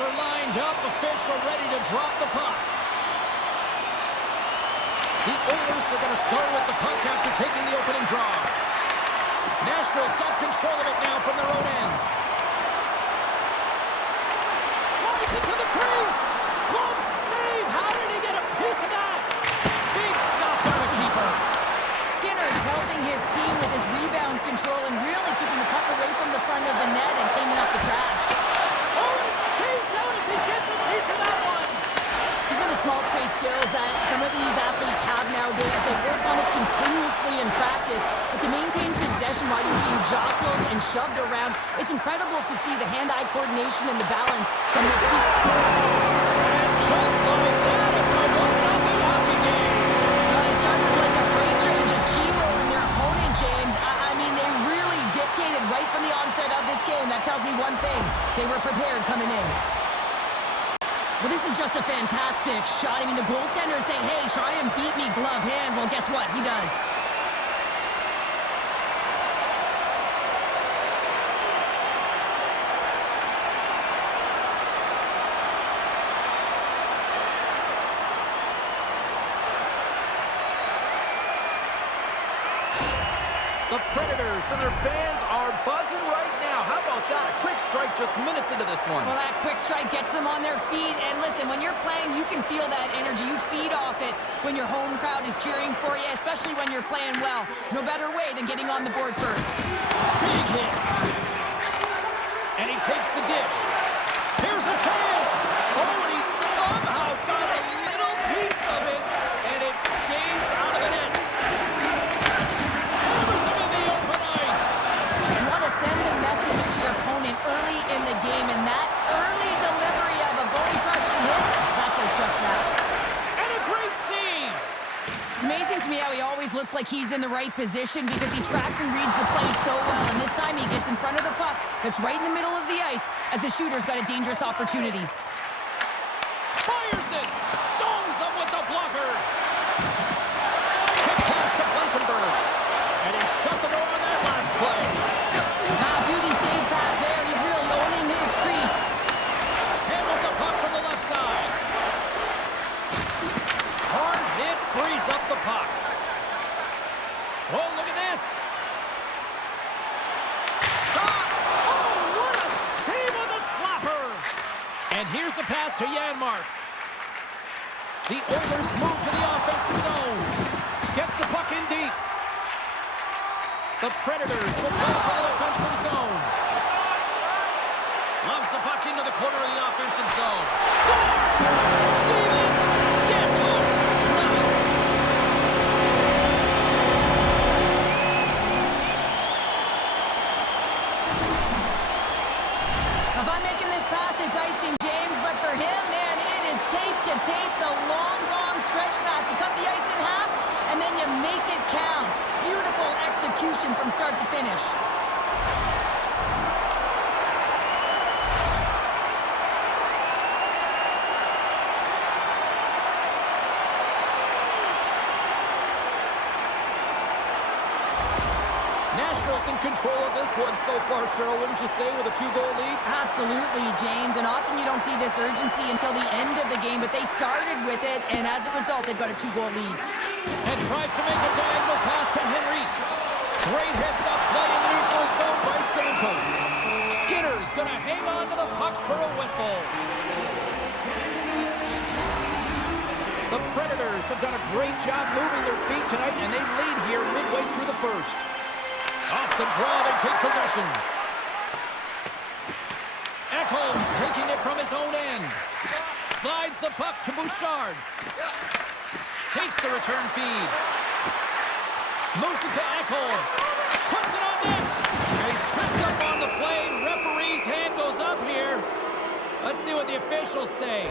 are lined up. Official ready to drop the puck. The Oilers are going to start with the puck after taking the opening draw. Nashville's got control of it now from their own end. Tries it to the crease. Close save. How did he get a piece of that? Big stop by the keeper. Skinner's helping his team with his rebound control and really keeping the puck away from the front of the net and cleaning up the trash. Oh, it stays out as he gets a piece of that one. These are the small space skills that some of these athletes have nowadays. They work on it continuously in practice. But to maintain possession while you're being jostled and shoved around, it's incredible to see the hand-eye coordination and the balance from this team. And just like that, it's a 1-0 hockey game. Well, they started like a freight train just steamrolling their opponent, James. I mean, they really dictated right from the onset of this game. That tells me one thing. They were prepared coming in. Well, this is just a fantastic shot. I mean, the goaltender saying, hey, try and beat me glove hand. Well, guess what? He does. The Predators and their fans are buzzing right now. How about that? A quick strike just minutes into this one. Well, that quick strike gets them on their feet. And listen, when you're playing, you can feel that energy. You feed off it when your home crowd is cheering for you, especially when you're playing well. No better way than getting on the board first. Big hit. And he takes the dish. Here's a chance. Oh, and he somehow got a little piece of it, and it stays out of the net. Early in the game, and that early delivery of a bone-crushing hit, that does just that. And a great save! It's amazing to me how he always looks like he's in the right position because he tracks and reads the play so well, and this time he gets in front of the puck that's right in the middle of the ice as the shooter's got a dangerous opportunity. Fires it! Stones him with the blocker! Kick pass to Blankenberg, and he shut the door on that last play. Beauty save back there. He's really owning his crease. Handles the puck from the left side. Hard hit frees up the puck. Oh, look at this. Shot! Oh, what a save on the slapper! And here's the pass to Janmark. The Oilers move to the offensive zone. Gets the puck in deep. The Predators will play for the offensive zone. Lumps the puck into the corner of the offensive zone. Scores! Steven Stamkos. Nice. If I'm making this pass, it's icing, James, but for him, man, it is tape to tape. The long stretch pass. You cut the ice in half, and then you make it count. Beautiful execution from start to finish. Nashville's in control of this one so far, Cheryl, wouldn't you say, with a 2-goal lead? Absolutely, James, and often you don't see this urgency until the end of the game, but they started with it, and as a result, they've got a 2-goal lead. And tries to make a diagonal pass to Henrique. Great heads-up play in the neutral zone by Stamkos. Skinner's going to hang on to the puck for a whistle. The Predators have done a great job moving their feet tonight, and they lead here midway through the first. Off the draw, they take possession. Ekholm's taking it from his own end. Slides the puck to Bouchard. Takes the return feed. Moves it to Ekholm. Puts it on net. And he's tripped up on the play. Referee's hand goes up here. Let's see what the officials say.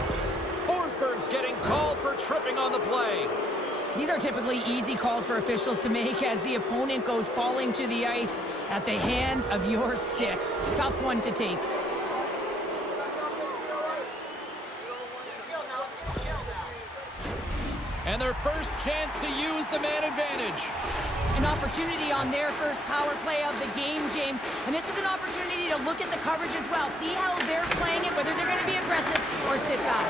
Forsberg's getting called for tripping on the play. These are typically easy calls for officials to make as the opponent goes falling to the ice at the hands of your stick. Tough one to take. And their first chance to use the man advantage. An opportunity on their first power play of the game, James. And this is an opportunity to look at the coverage as well. See how they're playing it, whether they're going to be aggressive or sit back.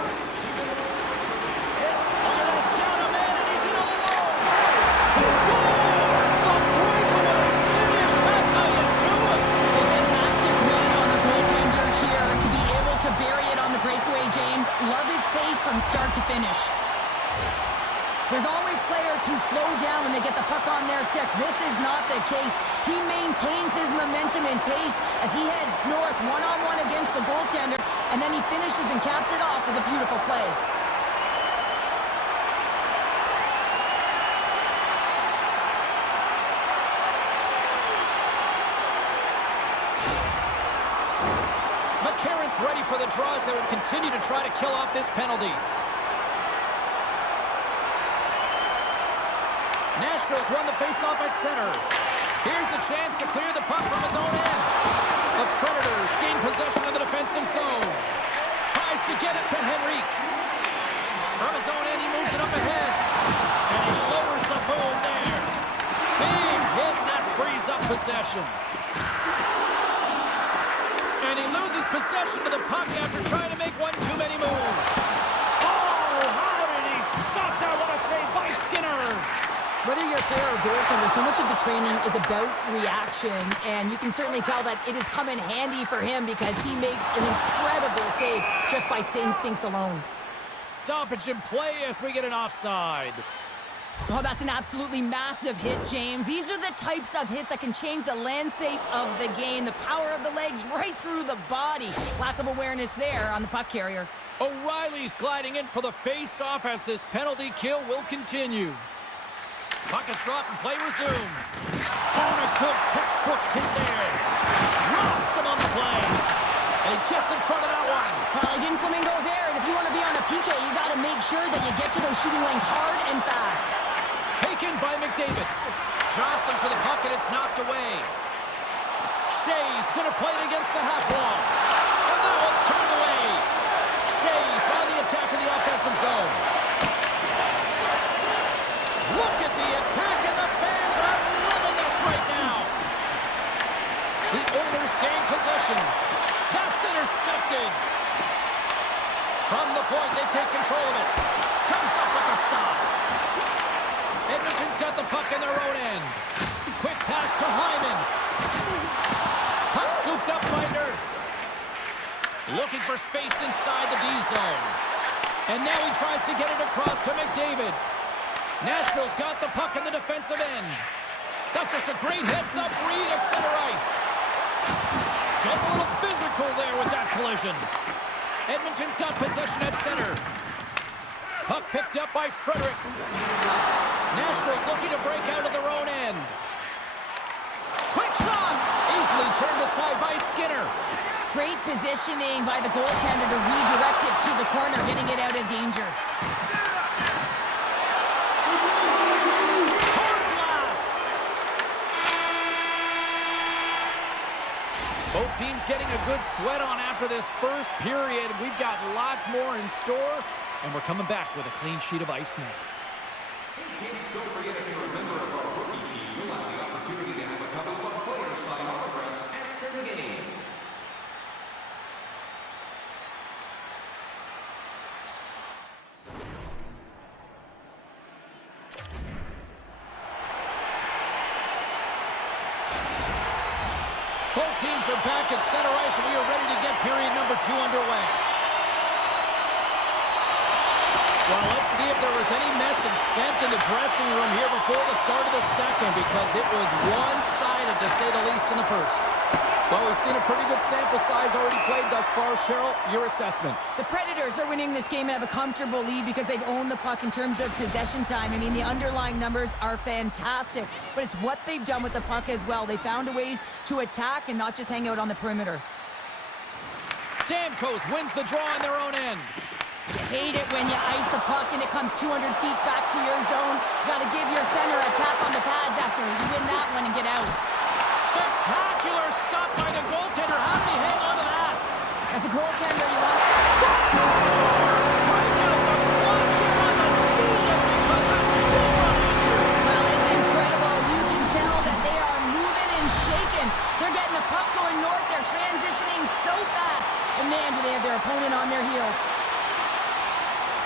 It's down a man, and he's in alone. He scores! The breakaway finish. That's how you do it. A fantastic read on the goaltender here to be able to bury it on the breakaway, James. Love his pace from start to finish. There's always players who slow down when they get the puck on their stick. This is not the case. He maintains his momentum and pace as he heads north one-on-one against the goaltender, and then he finishes and caps it off with a beautiful play. McCarron's ready for the draws. They will continue to try to kill off this penalty. Nashville's run the face-off at center. Here's a chance to clear the puck from his own end. The Predators gain possession of the defensive zone. Tries to get it to Henrique. From his own end, he moves it up ahead. And he lowers the boom there. Big hit, and that frees up possession. And he loses possession of the puck after trying to make one too many moves. Oh, how did he stop that? What a save by Skinner. Whether you're a player or goaltender, so much of the training is about reaction, and you can certainly tell that it has come in handy for him because he makes an incredible save just by instincts alone. Stoppage in play as we get an offside. Oh, that's an absolutely massive hit, James. These are the types of hits that can change the landscape of the game. The power of the legs right through the body. Lack of awareness there on the puck carrier. O'Reilly's gliding in for the face-off as this penalty kill will continue. Puck is dropped and play resumes. On a good textbook hit there. Rocks him on the play. And he gets in front of that one. Well, he didn't flamingo there, and if you want to be on a PK, you got to make sure that you get to those shooting lanes hard and fast. Taken by McDavid. Jostling for the puck, and it's knocked away. Shea's going to play it against the half wall. And that one's turned away. Shea's on the attack in the offensive zone. Look at the attack, and the fans are loving this right now. The Oilers gain possession. That's intercepted. From the point, they take control of it. Comes up with the stop. Edmonton's got the puck in their own end. Quick pass to Hyman. Puck scooped up by Nurse. Looking for space inside the D zone. And now he tries to get it across to McDavid. Nashville's got the puck in the defensive end. That's just a great heads-up read at center ice. Getting a little physical there with that collision. Edmonton's got possession at center. Puck picked up by Frederick. Nashville's looking to break out of their own end. Quick shot! Easily turned aside by Skinner. Great positioning by the goaltender to redirect it to the corner, getting it out of danger. Both teams getting a good sweat on after this first period. We've got lots more in store, and we're coming back with a clean sheet of ice next. Hey kids, don't forget if you're a member of our rookie team, you'll have the opportunity to have a couple of players sign autographs after the game. Both teams are back at center ice, and we are ready to get period number 2 underway. Well, let's see if there was any message sent in the dressing room here before the start of the second, because it was one-sided, to say the least, in the first. Well, we've seen a pretty good sample size already played thus far. Cheryl, your assessment. The Predators are winning this game and have a comfortable lead because they've owned the puck in terms of possession time. I mean, the underlying numbers are fantastic, but it's what they've done with the puck as well. They found a ways to attack and not just hang out on the perimeter. Stamkos wins the draw on their own end. You hate it when you ice the puck and it comes 200 feet back to your zone. You got to give your center a tap on the pads after you win that one and get out. Spectacular stop by the goaltender. How did he hang on to that? As a goaltender, you want... Scores! Break out the clutch here on the steal, and because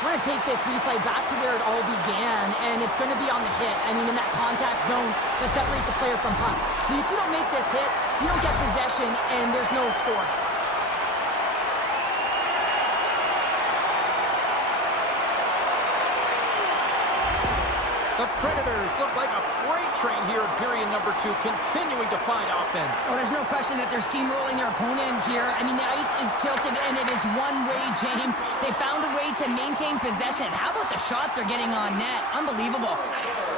We're going to take this replay back to where it all began, and it's going to be on the hit. I mean, in that contact zone that separates a player from puck. I mean, if you don't make this hit, you don't get possession, and there's no score. The Predators look like a freight train here in period number 2, continuing to find offense. Oh, there's no question that they're steamrolling their opponent here. I mean, the ice is tilted, and it is one way, James. They found a way to maintain possession. How about the shots they're getting on net? Unbelievable.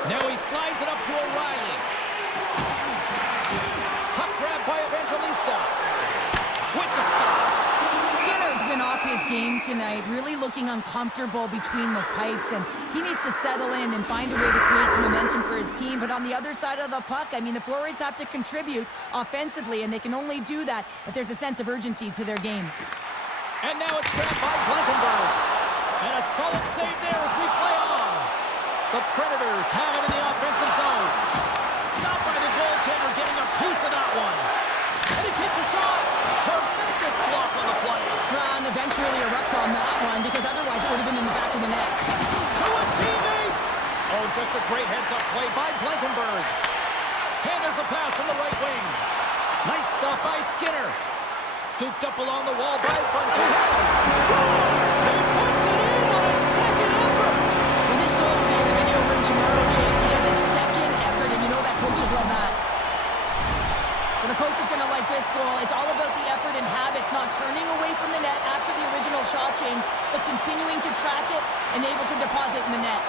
Now he slides it up to O'Reilly. Puck grab by Evangelista. With the stop. Skinner's been off his game tonight, really looking uncomfortable between the pipes, and he needs to settle in and find a way to create some momentum for his team. But on the other side of the puck, I mean, the forwards have to contribute offensively, and they can only do that if there's a sense of urgency to their game. And now it's grabbed by Blankenberg. And a solid save there as we play on. The Predators have it in the offensive zone. Stopped by the goaltender, getting a piece of that one. And he takes a shot. Tremendous block on the play. And the bench really erupts on that one, because otherwise it would have been in the back of the net. To his teammate. Oh, just a great heads-up play by Blankenberg. And there's a pass from the right wing. Nice stop by Skinner. Scooped up along the wall by Bunting. Scores! He puts it in on a second effort. Well, this goal will be in the video room tomorrow, Jake, because it's second effort, and you know that coaches love that. Well, the coach is going to like this goal. It's all about the effort and habits, not turning away from the net after the original shot, James, but continuing to track it and able to deposit in the net.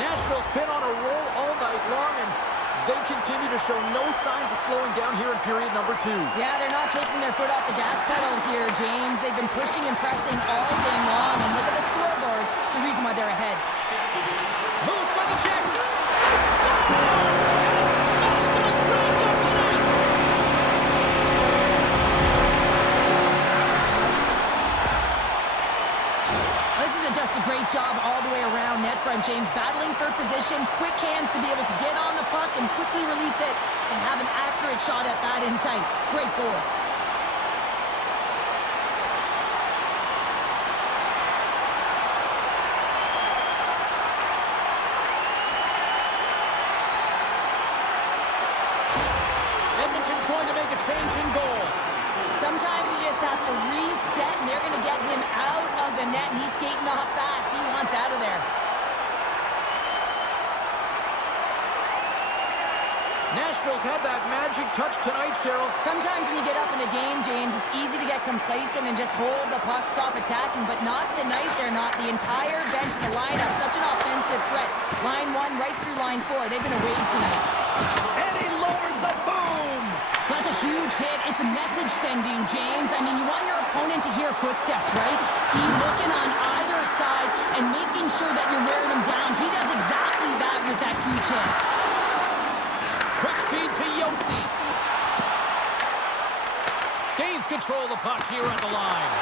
Nashville's been on a roll all night long, and they continue to show no signs of slowing down here in period number 2. Yeah, they're not taking their foot off the gas pedal here, James. They've been pushing and pressing all game long, and look at the scoreboard. It's the reason why they're ahead. Moves by the check. They score! And it's smashed and it's wrapped up tonight. This isn't just a great job all the way around net front, James. Battling for position, quick hands to be able to get on the puck and quickly release it and have an accurate shot at that in tight. Great goal. Edmonton's going to make a change in goal. Sometimes you just have to reset, and they're going to get him out of the net, and he's skating off fast. He wants out of there. Nashville's had that magic touch tonight, Cheryl. Sometimes when you get up in a game, James, it's easy to get complacent and just hold the puck, stop attacking, but not tonight. They're not. The entire bench, the lineup, such an offensive threat. Line 1 right through line 4. They've been a wave tonight. And he lowers the boom. That's a huge hit. It's a message sending, James. I mean, you want your opponent to hear footsteps, right? Be looking on either side and making sure that you're wearing him down. He does exactly that with that huge hit. Quick feed to Yossi. Gains control of the puck here on the line.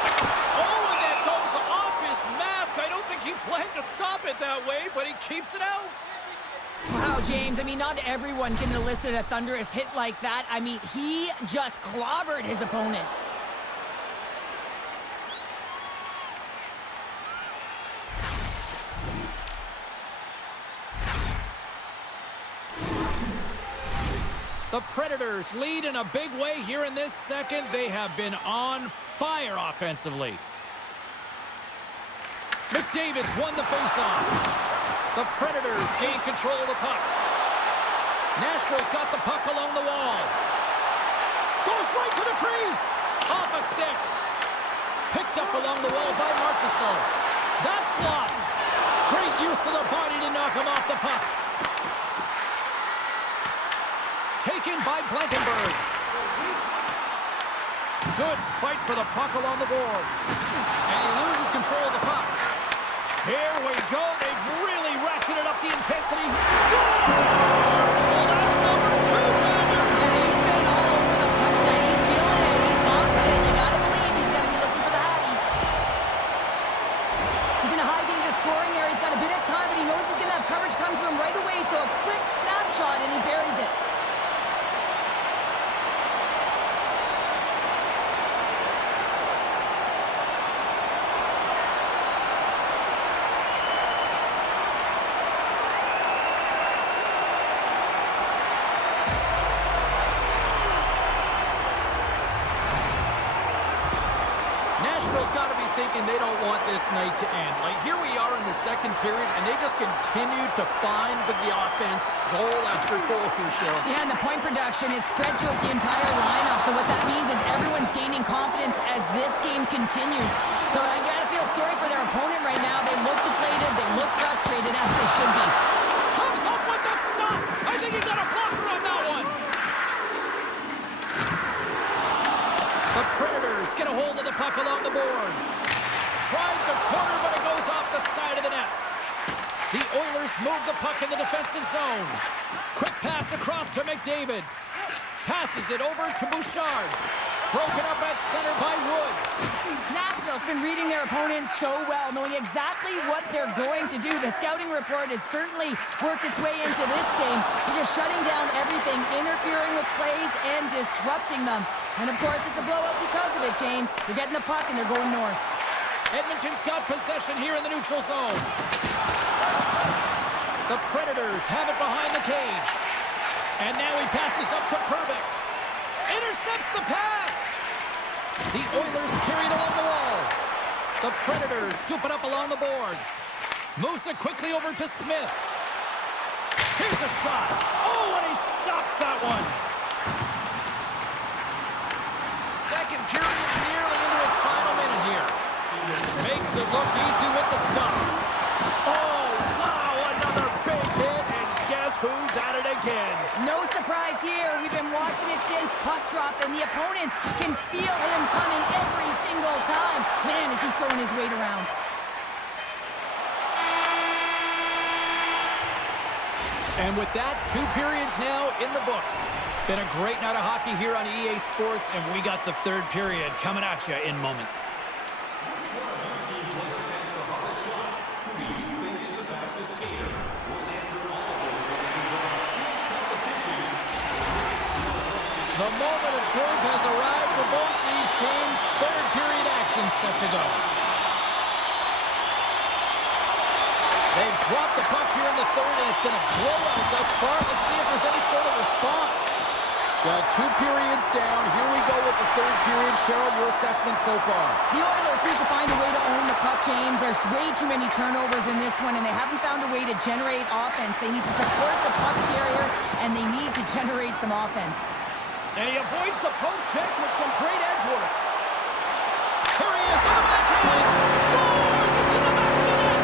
Oh, and that goes off his mask. I don't think he planned to stop it that way, but he keeps it out. Wow, James, I mean, not everyone can elicit a thunderous hit like that. I mean, he just clobbered his opponent. The Predators lead in a big way here in this second. They have been on fire offensively. McDavid's won the faceoff. The Predators gain control of the puck. Nashville's got the puck along the wall. Goes right to the crease. Off a stick. Picked up along the wall by Marchessault. That's blocked. Great use of the body to knock him off the puck. Taken by Blankenberg. Good fight for the puck along the boards. And he loses control of the puck. Here we go. They've really ratcheted up the intensity. Scores! So that's number 2, Commander. Yeah, he's been all over the puck today. He's feeling it. He's confident. You Nashville's got to be thinking they don't want this night to end. Like, here we are in the second period, and they just continue to find the offense goal after goal here, Cheryl. Yeah, and the point production is spread throughout the entire lineup. So what that means is everyone's gaining confidence as this game continues. So I got to feel sorry for their opponent right now. They look deflated. They look frustrated, as they should be. Comes up with the stop. I think he got a blocker on that one. The Predators get a hold of the puck along the boards. Tried the corner, but it goes off the side of the net. The Oilers move the puck in the defensive zone. Quick pass across to McDavid. Passes it over to Bouchard. Broken up at center by Wood. Nashville's been reading their opponent so well, knowing exactly what they're going to do. The scouting report has certainly worked its way into this game. They're just shutting down everything, interfering with plays, and disrupting them. And, of course, it's a blowout because of it, James. They're getting the puck, and they're going north. Edmonton's got possession here in the neutral zone. The Predators have it behind the cage. And now he passes up to Perbix. Intercepts the pass. The Oilers carried along the wall. The Predators scoop it up along the boards. Moves it quickly over to Smith. Here's a shot. Oh, and he stops that one. Second period nearly into its final minute here. Makes it look easy with the stop. Oh, wow, another big hit, and guess who's at it again? No surprise here. We've been watching it since puck drop, and the opponent can feel him coming every single time. Man, is he throwing his weight around. And with that, 2 periods now in the books. Been a great night of hockey here on EA Sports, and we got the third period coming at you in moments. The moment of truth has arrived for both these teams. Third period action set to go. They've dropped the puck here in the third, and it's been a blowout thus far. Let's see if there's any sort of response. Well, 2 periods down. Here we go with the third period. Cheryl, your assessment so far? The Oilers need to find a way to own the puck, James. There's way too many turnovers in this one, and they haven't found a way to generate offense. They need to support the puck carrier, and they need to generate some offense. And he avoids the poke check with some great edge work. Here he is on the backhand. Scores! It's in the back of the net.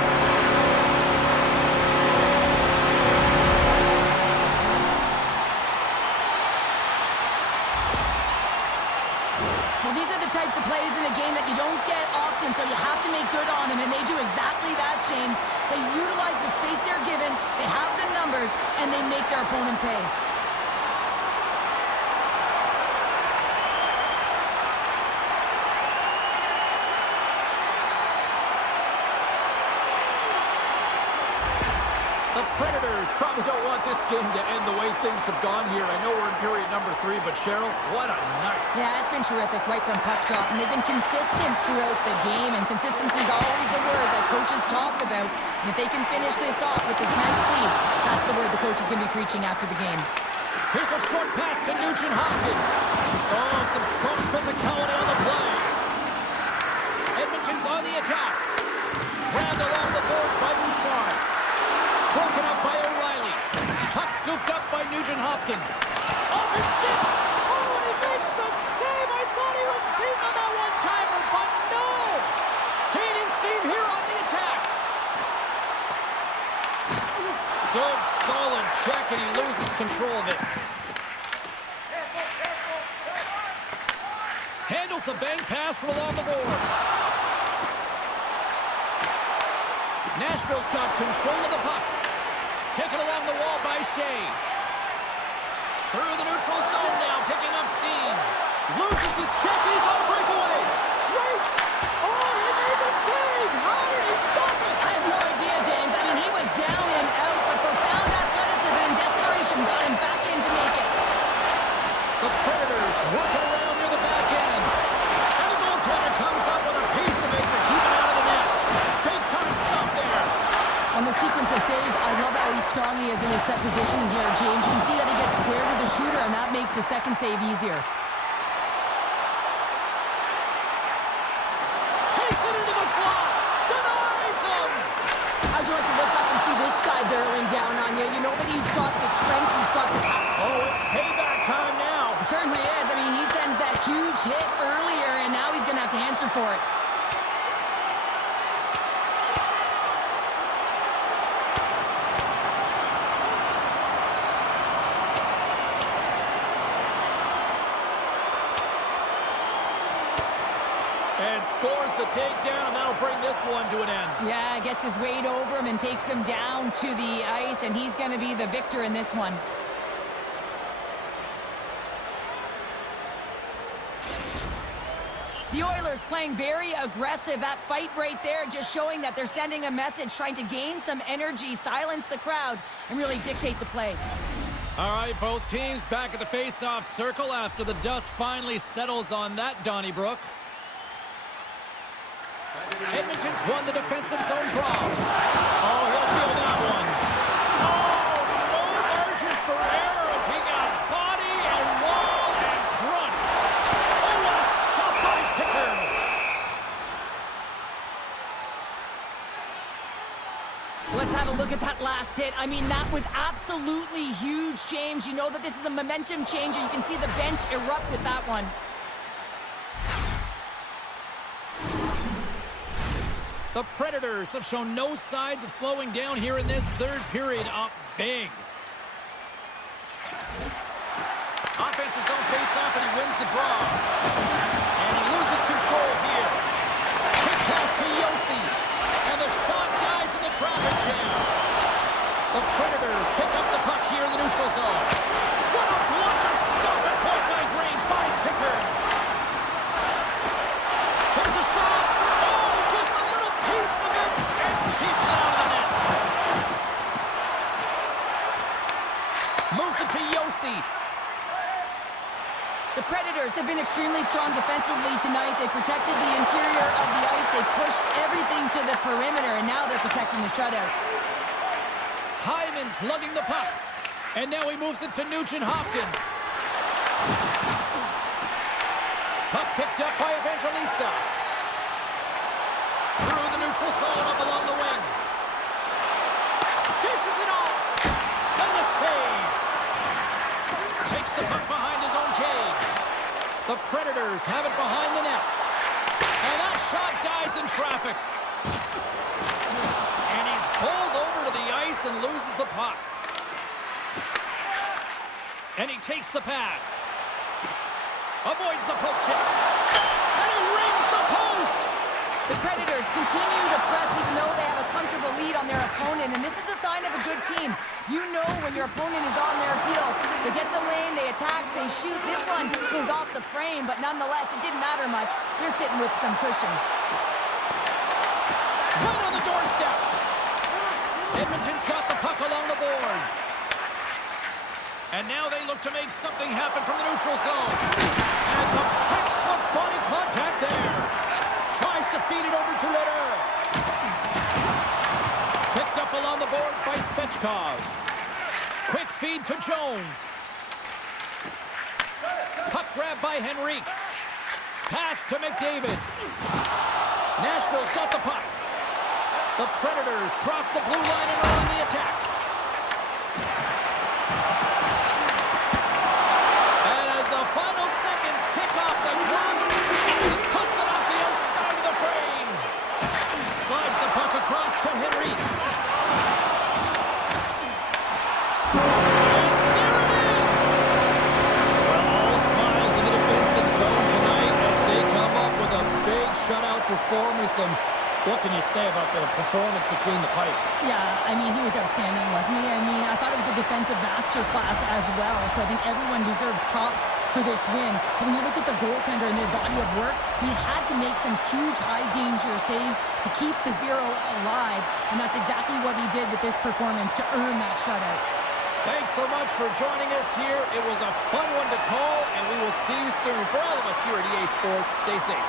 Well, these are the types of plays in a game that you don't get often, so you have to make good on them, and they do exactly that, James. They utilize the space they're given, they have the numbers, and they make their opponent pay. The Predators probably don't want this game to end the way things have gone here. I know we're in period number 3, but Cheryl, what a night. Yeah, it's been terrific right from puck drop, and they've been consistent throughout the game, and consistency is always a word that coaches talk about. And if they can finish this off with this nice lead, that's the word the coach is going to be preaching after the game. Here's a short pass to Nugent Hopkins. Oh, some strong physicality on the play. Edmonton's on the attack. Grabbed along the boards by Bouchard. Broken up by O'Reilly. Puck scooped up by Nugent Hopkins. Off his stick. Oh, and he makes the save. I thought he was beaten on that one-timer, but no. Gaining steam here on the attack. Good, solid check, and he loses control of it. Handles the bank pass from along the boards. Nashville's got control of the puck. Taken along the wall by Shea. Through the neutral zone now, picking up steam. Loses his check, he's on a breakaway. Great! Oh, he made the save! How did he stop it? I have no idea, James. I mean, he was down and out, but profound athleticism and desperation got him back in to make it. The Predators working around near the back end. And the goaltender comes up with a piece of it to keep it out of the net. Big time stop there. On the sequence of saves, I love how strong he is in his set positioning here, James. You can see that he gets square to the shooter, and that makes the second save easier. Nobody's got the strength. He's got the... Oh, it's payback time now. It certainly is. I mean, he sends that huge hit earlier, and now he's going to have to answer for it. And scores the takedown, and that'll bring this one to an end. Yeah, gets his weight over him and takes him down to the ice, and he's going to be the victor in this one. The Oilers playing very aggressive. That fight right there just showing that they're sending a message, trying to gain some energy, silence the crowd, and really dictate the play. All right, both teams back at the face-off circle after the dust finally settles on that, Donnybrook. Edmonton's won the defensive zone draw. Oh, he'll feel that one. Oh, no margin for error as he got body and wall and crunched. Oh, what a stop by Pickard. Let's have a look at that last hit. I mean, that was absolutely huge, James. You know that this is a momentum changer. You can see the bench erupt with that one. The Predators have shown no signs of slowing down here in this third period. Up big. Offense his own face-off, and he wins the draw. And he loses control here. Quick pass to Yossi. And the shot dies in the traffic jam. The Predators pick up the puck here in the neutral zone. What a blunder stop at point-blank range by Pickard. There's a shot. Oh, gets a little piece of it and keeps it out of the net. Moves it to Yossi. The Predators have been extremely strong defensively tonight. They protected the interior of the ice. They pushed everything to the perimeter, and now they're protecting the shutout. Hyman's lugging the puck. And now he moves it to Nugent-Hopkins. Puck picked up by Evangelista. Through the neutral zone, up along the wing. Dishes it off. And the save. Takes the puck behind his own cage. The Predators have it behind the net. And that shot dies in traffic. And he's pulled over to the ice and loses the puck. And he takes the pass. Avoids the poke check. And he rings the post. The Predators continue to press even though they have a comfortable lead on their opponent, and this is a sign of a good team. You know when your opponent is on their heels. They get the lane, they attack, they shoot. This one goes off the frame, but nonetheless, it didn't matter much. They're sitting with some cushion. Right on the doorstep. Edmonton's got the puck along the boards. And now they look to make something happen from the neutral zone. And some textbook body contact there. Tries to feed it over to Ritter. Picked up along the boards by Svechkov. Quick feed to Jones. Puck grab by Henrique. Pass to McDavid. Nashville's got the puck. The Predators cross the blue line and are on the attack. And as the final seconds tick off the clock, he puts it off the outside of the frame. Slides the puck across to Henrique. And there it is! Well, all smiles in the defensive zone tonight as they come up with a big shutout performance. And what can you say about the performance between the pipes? Yeah, I mean, he was outstanding, wasn't he? I mean, I thought it was a defensive masterclass as well, so I think everyone deserves props for this win. But when you look at the goaltender and their body of work, he had to make some huge high-danger saves to keep the zero alive, and that's exactly what he did with this performance to earn that shutout. Thanks so much for joining us here. It was a fun one to call, and we will see you soon. For all of us here at EA Sports, stay safe.